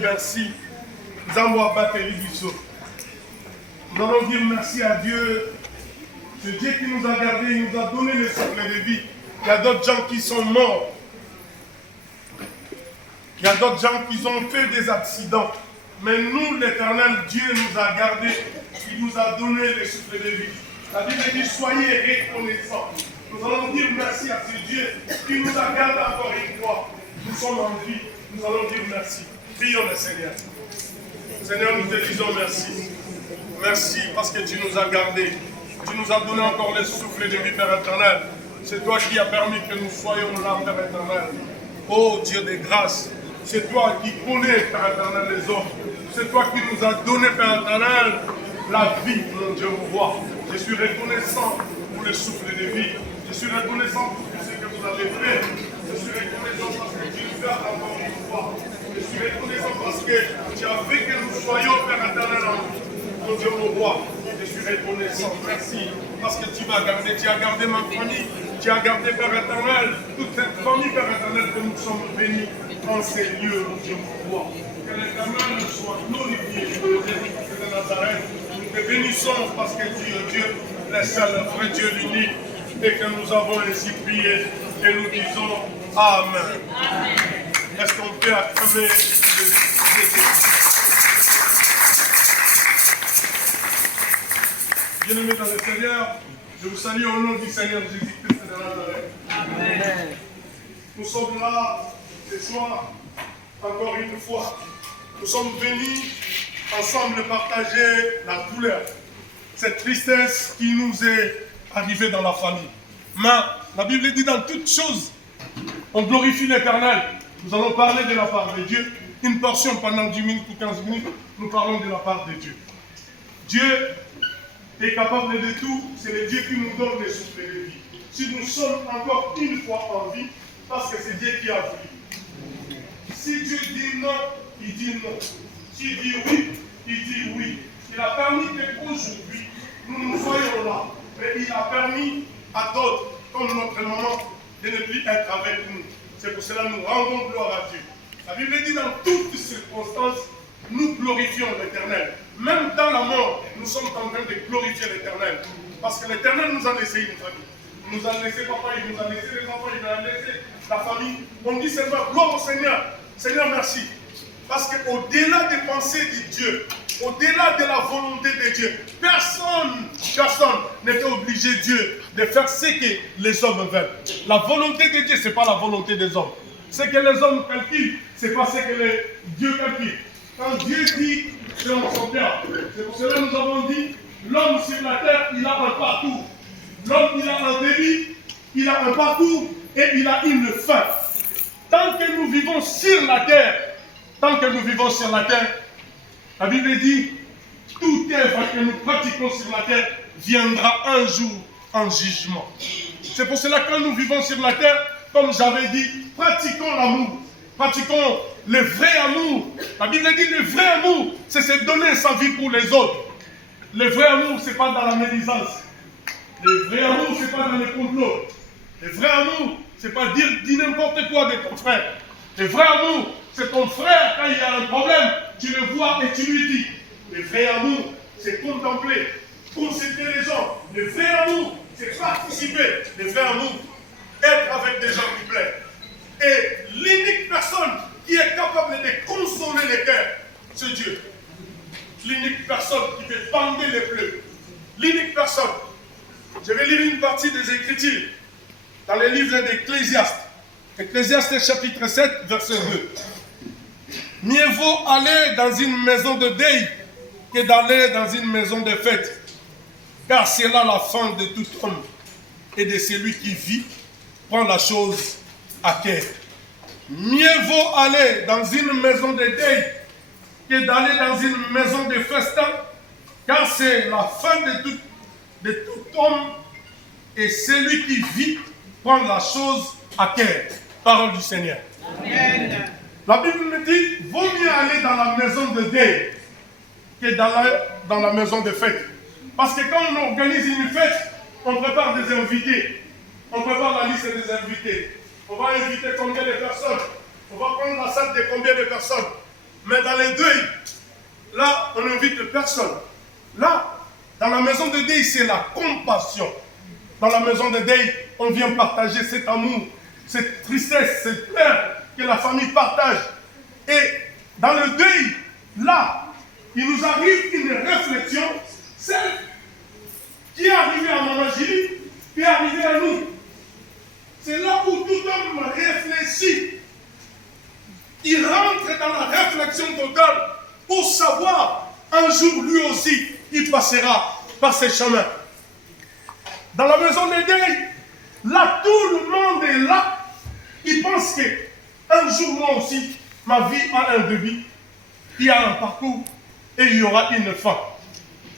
merci. Nous allons dire merci à Dieu. Ce Dieu qui nous a gardés, il nous a donné le souffle de vie. Il y a d'autres gens qui sont morts. Il y a d'autres gens qui ont fait des accidents. Mais nous, l'Éternel, Dieu nous a gardés. Il nous a donné le souffle de vie. La Bible dit, soyez reconnaissants. Nous allons dire merci à ce Dieu qui nous a gardés encore une fois. Nous sommes en vie. Nous allons dire merci. Prions le Seigneur. Seigneur, nous te disons merci. Merci parce que tu nous as gardés. Tu nous as donné encore le souffle de vie, Père éternel. C'est toi qui as permis que nous soyons là, Père éternel. Oh Dieu de grâce, c'est toi qui connais, Père éternel, les autres. C'est toi qui nous as donné, Père éternel, la vie, mon Dieu, mon roi. Je suis reconnaissant pour le souffle de vie. Je suis reconnaissant pour tout ce que vous avez fait. Je suis reconnaissant parce que tu nous gardes encore une fois. Je suis reconnaissant parce que tu as fait que nous soyons, Père éternel, en vie. Mon Dieu, mon roi, je suis reconnaissant. Merci. Parce que tu m'as gardé, tu as gardé ma famille, tu as gardé, Père éternel, toute cette famille, Père éternel, que nous sommes bénis en ces lieux, mon Dieu, mon roi. Que l'éternel soit glorifié, Jésus-Christ de Nazareth. Nous te bénissons parce que tu es Dieu, le seul vrai Dieu l'unique, et que nous avons ainsi prié, et nous disons Amen. Amen. Est-ce qu'on peut acclamer Jésus? Bien-aimés dans le Seigneur, je vous salue au nom du Seigneur Jésus-Christ de Nazareth. Amen. Nous sommes là ce soir, encore une fois. Nous sommes venus ensemble partager la douleur, cette tristesse qui nous est arrivée dans la famille. Mais la Bible dit dans toutes choses, on glorifie l'Éternel. Nous allons parler de la part de Dieu. Une portion pendant 10 minutes ou 15 minutes, nous parlons de la part de Dieu. Dieu est capable de tout, c'est le Dieu qui nous donne le souffle de vie. Si nous sommes encore une fois en vie, parce que c'est Dieu qui a voulu. Si Dieu dit non, il dit non. S'il dit oui, il dit oui. Il a permis qu'aujourd'hui, nous nous soyons là. Mais il a permis à d'autres, comme notre maman, de ne plus être avec nous. C'est pour cela que nous rendons gloire à Dieu. La Bible dit dans toutes circonstances, nous glorifions l'Éternel. Même dans la mort, nous sommes en train de glorifier l'Éternel. Parce que l'Éternel nous a laissé une famille. Il nous a laissé papa, il nous a laissé les enfants, il nous a laissé la famille. On dit seulement gloire au Seigneur. Seigneur, merci. Parce qu'au-delà des pensées de Dieu, au-delà de la volonté de Dieu, personne n'était obligé Dieu de faire ce que les hommes veulent. La volonté de Dieu, ce n'est pas la volonté des hommes. Ce que les hommes calculent, ce n'est pas ce que Dieu calcule. Quand Dieu dit, c'est son cœur. C'est pour cela que nous avons dit, l'homme sur la terre, il a un parcours. L'homme, il a un débit, il a un parcours et il a une fin. Tant que nous vivons sur la terre, la Bible dit, toute œuvre que nous pratiquons sur la terre viendra un jour en jugement. C'est pour cela que quand nous vivons sur la terre, comme j'avais dit, pratiquons l'amour. Pratiquons le vrai amour. La Bible dit le vrai amour, c'est se donner sa vie pour les autres. Le vrai amour, ce n'est pas dans la médisance. Le vrai amour, ce n'est pas dans les complots. Le vrai amour, ce n'est pas dire n'importe quoi de ton frère. Le vrai amour, c'est ton frère, quand il y a un problème, tu le vois et tu lui dis. Le vrai amour, c'est contempler, consulter les gens. Le vrai amour, c'est participer. Le vrai amour, être avec des gens qui plaisent. Et l'unique personne qui est capable de consoler les cœurs, c'est Dieu. L'unique personne qui peut bander les pleurs. L'unique personne. Je vais lire une partie des Écritures dans le livre d'Ecclésiaste. Ecclésiaste chapitre 7, verset 2. Mieux vaut aller dans une maison de deuil que d'aller dans une maison de fête. Car c'est là la fin de tout homme. Et de celui qui vit, prend la chose à cœur. Mieux vaut aller dans une maison de deuil que d'aller dans une maison de festin, car c'est la fin de tout homme, et celui qui vit prend la chose à cœur. Parole du Seigneur. Amen. La Bible me dit, vaut mieux aller dans la maison de deuil que d'aller dans la maison de fête. Parce que quand on organise une fête, on prépare des invités. On prépare la liste des invités. On va inviter combien de personnes? On va prendre la salle de combien de personnes? Mais dans les deuils, là, on n'invite personne. Là, dans la maison de deuil, c'est la compassion. Dans la maison de deuil, on vient partager cet amour, cette tristesse, cette peur que la famille partage. Et dans le deuil, là, il nous arrive une réflexion, celle qui est arrivée à Maman Julie, qui est arrivée à nous. C'est là où tout homme réfléchit. Il rentre dans la réflexion totale pour savoir, un jour, lui aussi, il passera par ces chemins. Dans la maison des deuils, là, tout le monde est là. Il pense qu'un jour, moi aussi, ma vie a un début, il y a un parcours et il y aura une fin.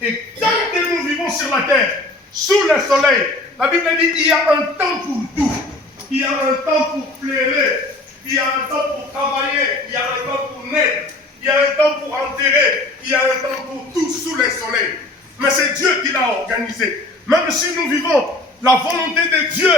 Et tant que nous vivons sur la terre, sous le soleil, la Bible dit qu'il y a un temps pour tout. Il y a un temps pour pleurer, il y a un temps pour travailler, il y a un temps pour naître, il y a un temps pour enterrer, il y a un temps pour tout sous le soleil. Mais c'est Dieu qui l'a organisé. Même si nous vivons la volonté de Dieu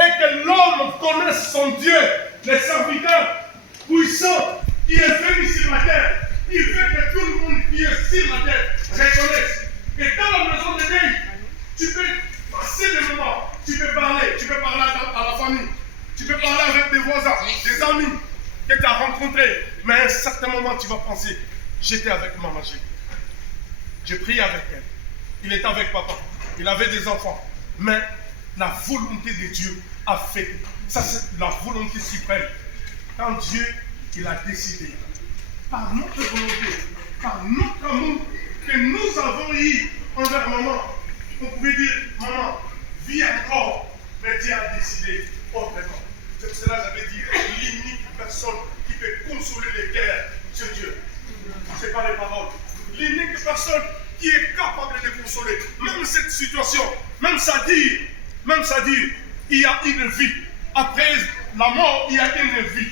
et que l'homme connaisse son Dieu, les serviteurs puissants qui est venu sur la terre, il veut que tout le monde qui est sur la terre reconnaisse. Et dans la maison de deuil, tu peux passer des moments, tu peux parler à la famille, tu peux parler avec des voisins, des amis que tu as rencontrés. Mais à un certain moment, tu vas penser, j'étais avec maman, j'ai prié avec elle. Il était avec papa, il avait des enfants. Mais la volonté de Dieu a fait. Ça, c'est la volonté suprême. Quand Dieu, il a décidé, par notre volonté, par notre amour que nous avons eu envers maman, on pouvait dire, maman, vis encore, mais Dieu a décidé autrement. C'est pour cela que j'avais dit, l'unique personne qui peut consoler les cœurs, c'est Dieu. Ce n'est pas les paroles. L'unique personne qui est capable de consoler, même cette situation, même ça dit, il y a une vie. Après la mort, il y a une vie.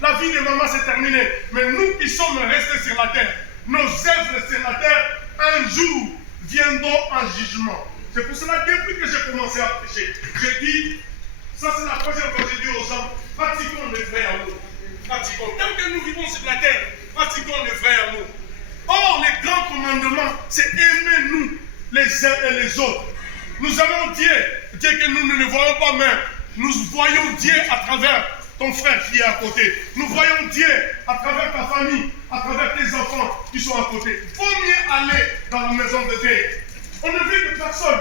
La vie de maman s'est terminée. Mais nous qui sommes restés sur la terre, nos œuvres sur la terre, un jour viendront en jugement. C'est pour cela que depuis que j'ai commencé à prêcher, j'ai dit, ça c'est la première fois que j'ai dit aux gens, pratiquons le vrai amour. Pratiquons. Tant que nous vivons sur la terre, pratiquons le vrai amour. Or, les grands commandements, c'est aimer nous les uns et les autres. Nous aimons Dieu, Dieu que nous ne le voyons pas, mais nous voyons Dieu à travers ton frère qui est à côté. Nous voyons Dieu à travers ta famille, à travers tes enfants qui sont à côté. Il vaut mieux aller dans la maison de Dieu. On ne vit que personne.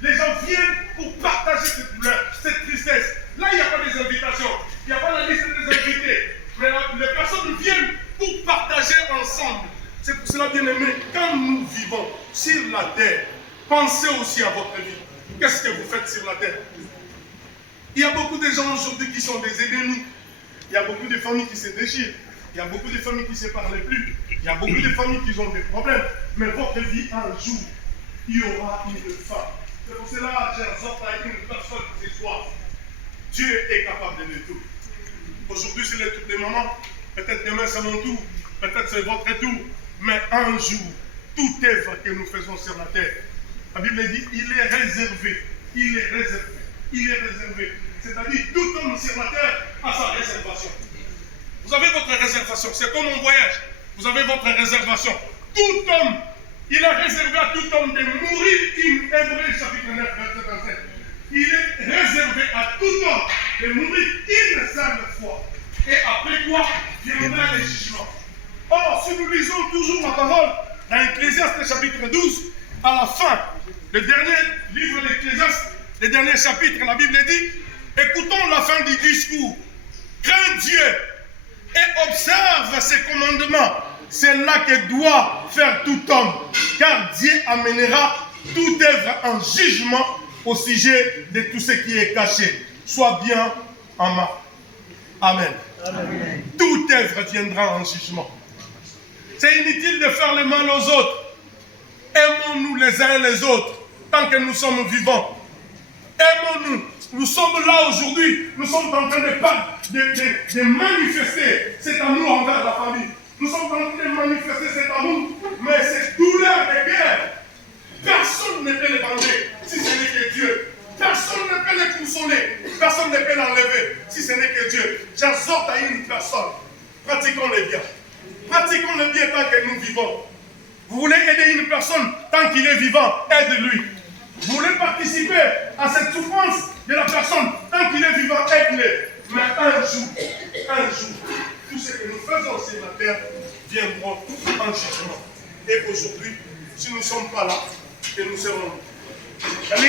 Les gens viennent pour partager cette douleur, cette tristesse. Là, il n'y a pas des invitations. Il n'y a pas la liste des invités. Mais les personnes viennent pour partager ensemble. C'est pour cela, bien aimé, quand nous vivons sur la terre, pensez aussi à votre vie. Qu'est-ce que vous faites sur la terre? Il y a beaucoup de gens aujourd'hui qui sont des ennemis. Il y a beaucoup de familles qui se déchirent. Il y a beaucoup de familles qui ne se parlent plus. Il y a beaucoup de familles qui ont des problèmes. Mais votre vie, un jour, il y aura une fin. C'est pour cela que j'exhorte à une personne ce soir. Dieu est capable de tout. Aujourd'hui, c'est le tour des mamans. Peut-être demain, c'est mon tour. Peut-être c'est votre tour. Mais un jour, toute œuvre que nous faisons sur la terre, la Bible dit, il est réservé. Il est réservé. Il est réservé. C'est-à-dire, tout homme sur la terre a sa réservation. Vous avez votre réservation. C'est comme un voyage. Vous avez votre réservation. Tout homme, il est réservé à tout homme de mourir. Hébreux chapitre 9, verset 27. Il est réservé à tout homme de mourir une seule fois. Et après quoi viendra le jugement. Or, si nous lisons toujours la parole dans Ecclésiaste chapitre 12, à la fin, le dernier livre d'Ecclésiaste, le dernier chapitre, la Bible dit, écoutons la fin du discours. Crains Dieu et observe ses commandements. C'est là que doit faire tout homme. Car Dieu amènera toute œuvre en jugement au sujet de tout ce qui est caché. Sois bien en main. Amen. Amen. Toute œuvre viendra en jugement. C'est inutile de faire le mal aux autres. Aimons-nous les uns les autres tant que nous sommes vivants. Aimons-nous. Nous sommes là aujourd'hui. Nous sommes en train de manifester cet amour envers la famille. Nous sommes en train de manifester cet amour. Mais cette douleur de guerre, personne ne peut le venger si ce n'est que Dieu. Personne ne peut les consoler. Personne ne peut l'enlever. Si ce n'est que Dieu. J'exhorte à une personne. Pratiquons le bien. Pratiquons le bien tant que nous vivons. Vous voulez aider une personne tant qu'il est vivant, aide-lui. Vous voulez participer à cette souffrance de la personne tant qu'il est vivant, aide-le. Mais un jour, tout ce que nous faisons sur la terre viendront en jugement. Et aujourd'hui, si nous ne sommes pas là, que nous serons là. J'ai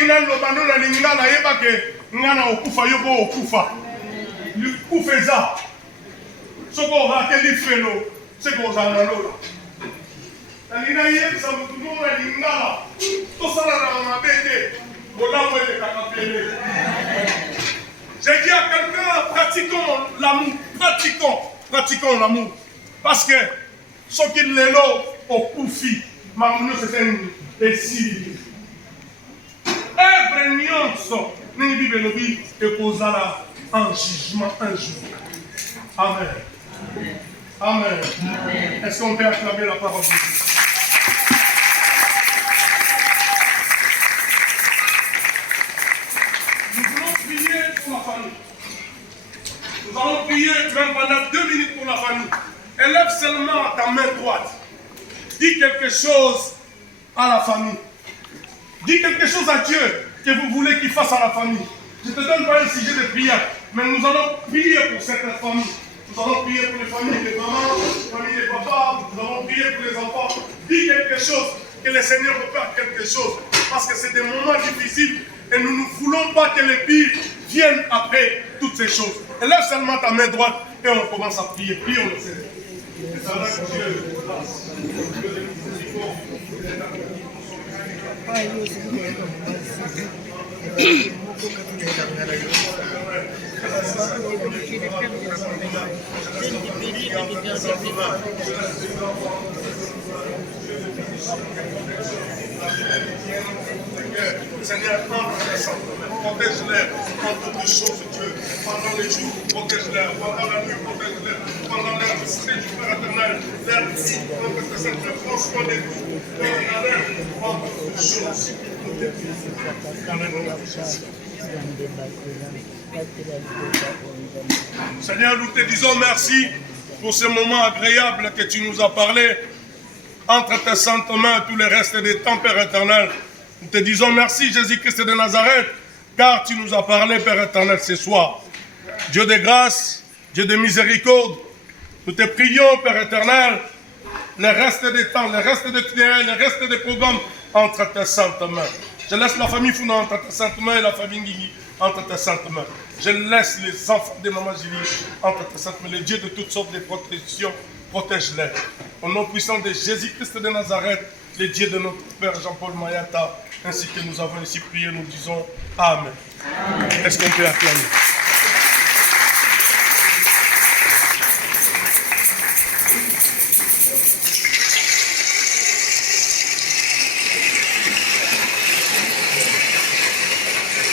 dit à quelqu'un, pratiquons l'amour, pratiquons l'amour. Parce que ce qui est là au koufi, maman c'est un si. Œuvre nyonso, ni Bible dit que posera en jugement un jour. Amen. Amen. Est-ce qu'on peut acclamer la parole de Dieu? Nous voulons prier pour la famille. Nous allons prier même pendant 2 minutes pour la famille. Élève seulement ta main droite. Dis quelque chose à la famille. Dis quelque chose à Dieu que vous voulez qu'il fasse à la famille. Je ne te donne pas un sujet de prière, mais nous allons prier pour cette famille. Nous allons prier pour les familles des mamans, les familles des papas, nous allons prier pour les enfants. Dis quelque chose, que le Seigneur peut faire quelque chose. Parce que c'est des moments difficiles et nous ne voulons pas que les pires viennent après toutes ces choses. Et lève seulement ta main droite et on commence à prier. Prions le Seigneur. Et ça va que Dieu grâce. Seigneur, protège-les en toutes choses, Dieu. Pendant les jours, protège-les. Pendant la nuit, protège-les. Pendant leur séjour éternel, leur vie, notre Seigneur, prends soin de nous. Leur en toutes choses. Seigneur, nous te disons merci pour ce moment agréable que tu nous as parlé. Entre tes saintes mains, tout le reste des temps, Père éternel. Nous te disons merci, Jésus-Christ de Nazareth, car tu nous as parlé, Père éternel, ce soir. Dieu de grâce, Dieu de miséricorde, nous te prions, Père éternel, le reste des temps, le reste des tunnels, le reste des programmes, entre tes saintes mains. Je laisse la famille Founa entre tes saintes mains et la famille Guigui entre tes saintes mains. Je laisse les enfants de Maman Julie entre tes saintes mains. Les dieux de toutes sortes de protections, protège-les. Au nom puissant de Jésus-Christ de Nazareth, les dieux de notre Père Jean-Paul Mayata, ainsi que nous avons ici prié, nous disons Amen. Est-ce qu'on peut acclamer?